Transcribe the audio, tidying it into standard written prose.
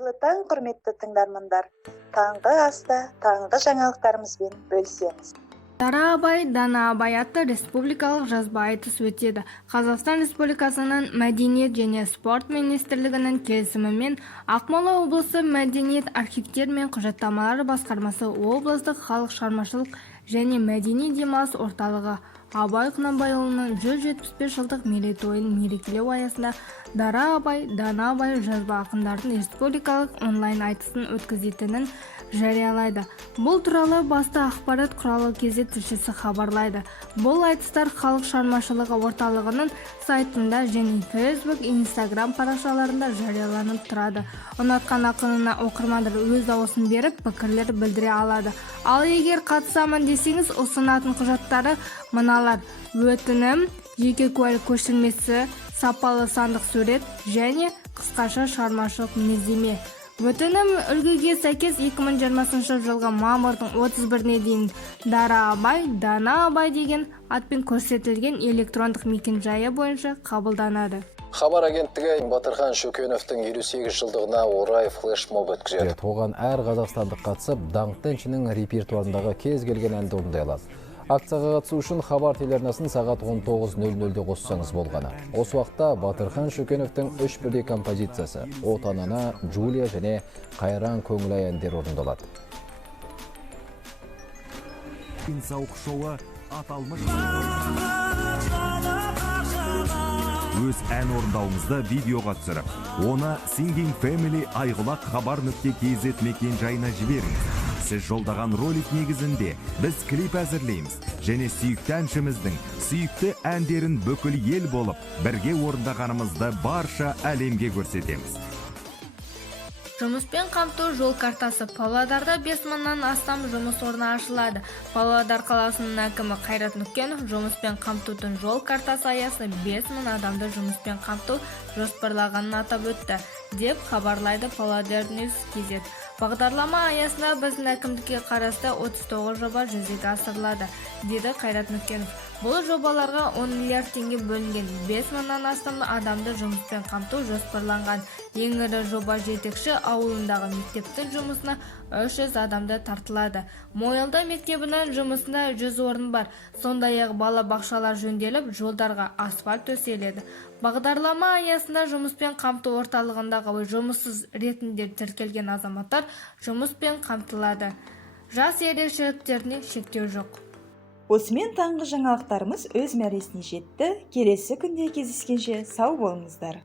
Қайырлы таң, құрметті тыңдармандар. Таңғы аста, таңғы жаңалықтарымызбен бөлісеміз. Дара абай, дана абай атты республикалық жазба айтыс өтеді. Қазақстан Республикасының Мәдениет және спорт министрлігінің келісімімен Ақмола облысы мәдениет архивтер мен құжаттамалар басқармасы облыстық халық шығармашылық және мәдени демалыс орталығы Абай Құнанбайұлының 175 жылдық мерейтойын мерекелеу аясында Дара абай, дана абай жазба ақындардың республикалық онлайн айтысын өткізетінін жариялайды. Бұл туралы басты ақпарат құралы кезі тілшісі хабарлайды. Бұл айтыстар халық шығармашылығы орталығының сайтында және Facebook, Instagram парақшаларында жарияланып тұрады. Ұнатқан ақынына оқырмандар өз дауысын беріп, пікірлер білдіре алады. Ал егер қатысамын десеңіз, ұсынатын құжаттары мыналар: өтінім, жеке куәлік көшірмесі, сапалы сандық сурет және қысқаша шығармашылық мінездеме. Өтінім үлгіге сәйкес 2020 жылғы мамырдың 31-не дейін Дара абай, дана абай деген атпен көрсетілген электрондық мекен-жайы бойынша қабылданады. Хабар агенттігі Батырхан Шөкеновтың 58 жылдығына орай флешмоб өткізеді. Оған әр қазақстандық қатысып, даңқты әншінің репертуарындағы кез келген әнді орындай алады. Акцияға қатысу үшін Хабар телеарнасын сағат 19:00-де қоссаңыз болғаны. Осы уақытта Батырхан Шөкеновтың 3 бірдей композициясы «Отанына», «Джулия» және «Қайран көңіл әндер» орындалады. Сауық шоуы аталмыш өз ән орындауыңызды видеоға түсіріп, оны Singing Family айғылақ хабар.kz мекен жайына жіберіңіз. Сіз жолдаған ролик негізінде біз клип әзірлейміз және сүйікті әншіміздің сүйікті әндерін бүкіл ел болып, бірге орындағанымызды барша әлемге көрсетеміз. Жұмыспен қамту жол картасы. Павлодарда 5000-нан астам жұмыс орны ашылады. Павлодар қаласының әкімі Қайрат Нүкенов жұмыспен қамтудың жол картасы аясында 5000 адамды жұмыспен қамту жоспарлағанын атап өтті, деп хабарлайды Павлодар.News.kz. Бағдарлама аясында біздің әкімдікке қарасты 39 жоба жүзеге асырылады, деді Қайрат Нүкенов. Бұл жобаларға 10 миллиард теңге бөлінген, 5000-нан астам адамды жұмыспен қамту жоспарланған. Ең ірі жоба жетекші ауылындағы мектептің жұмысына 300 адамды тартылады. Мойылда мектебінің жұмысында 100 орын бар. Сондай-ақ бала бақшалар жөнделіп, жолдарға асфальт төселеді. Бағдарлама аясында жұмыспен қамту орталығындағы жұмыссыз ретінде тіркелген азаматтар жұмыспен қамтылады. Жас ерекшеліктеріне шектеу жоқ. Осымен таңғы жаңалықтарымыз өз мәресіне жетті. Келесі күнде кездескенше сау болыңыздар.